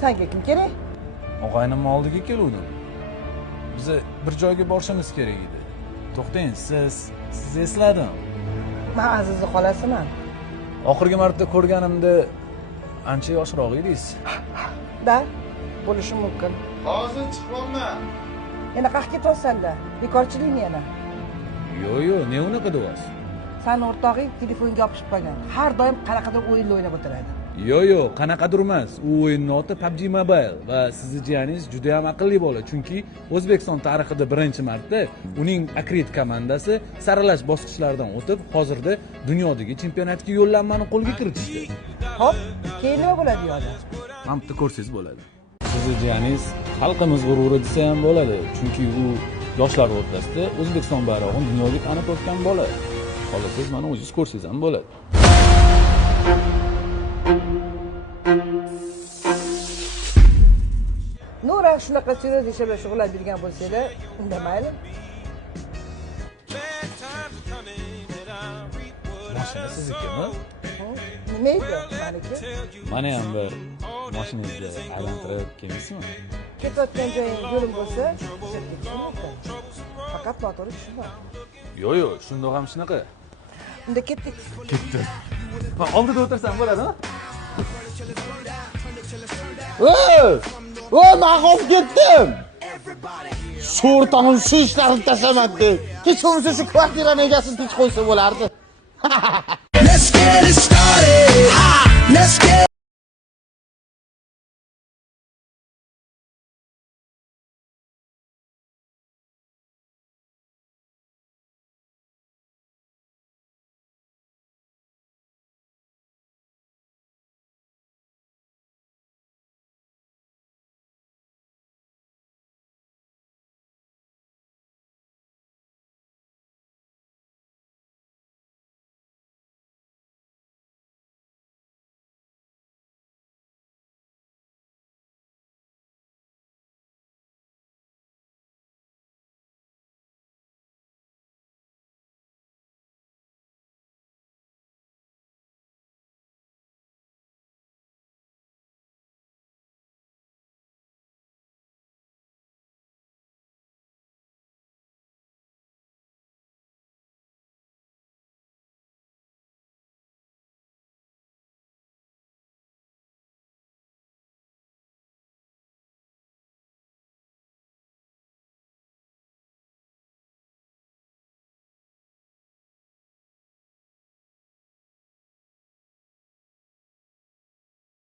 Senga kim kerak? Og'aynim oldiga keluvdim. Biz bir joyga borishimiz kerak edi. To'xtang, siz esladim. Men Azizni xolasiman. Oxirgi marta ko'rganimda ancha yoshroq edingiz. Da, bo'lishi mumkin. Hozir chiqmayman. Yana qayerga ketyapsan-da? Bekorchilikmi yana? Yo'q, ne unaqa deyapsiz? Sani o'rtog'ing telefonga yopishib qolgan. Har doim qanaqadir o'yinlar o'ynab o'tiradi. Yo'q, qanaqadir emas. U o'yinning oti PUBG Mobile va sizni jiyaningiz juda ham aqlli bola, chunki O'zbekiston tarixida birinchi marta uning Akrit komandasi saralash bosqichlaridan o'tib, hozirda dunyodagi chempionatga yo'llanmani qo'lga kiritishdi. Xo'p, keyin nima bo'ladi yo'da? Hamda ko'rsangiz bo'ladi. Sizni jiyaningiz xalqimiz g'ururi desa ham bo'ladi, chunki u yoshlar o'rtasida O'zbekiston bayrog'ini dunyoga tanib o'tgan bola. Xohlasangiz mana o'zingiz ko'rsangiz ham bo'ladi. Nura shunaqa seriyoz ish bilan shug'ullanadigan bo'lsanglar, unda mayli. Mashina siznikimi? Nima edi? Meniki. Mana ham bir mashinangizni aylantirib kelmaysizmi? Ketayotgan joying yo'lim bo'lsa, ketishim. Faqat noto'g'ri tushunma. Yo'q, shundoq ham shunaqa. Unda ketdik. Ketdi. Va oldida o'tirsam bo'ladimi? Men qolib ketdim. Sho'rtamon shu ishlarni tashlamaddi. Hech bo'lmasa shu kvartiraning egasini tinch qo'ysa bo'lardi. Let's get it started.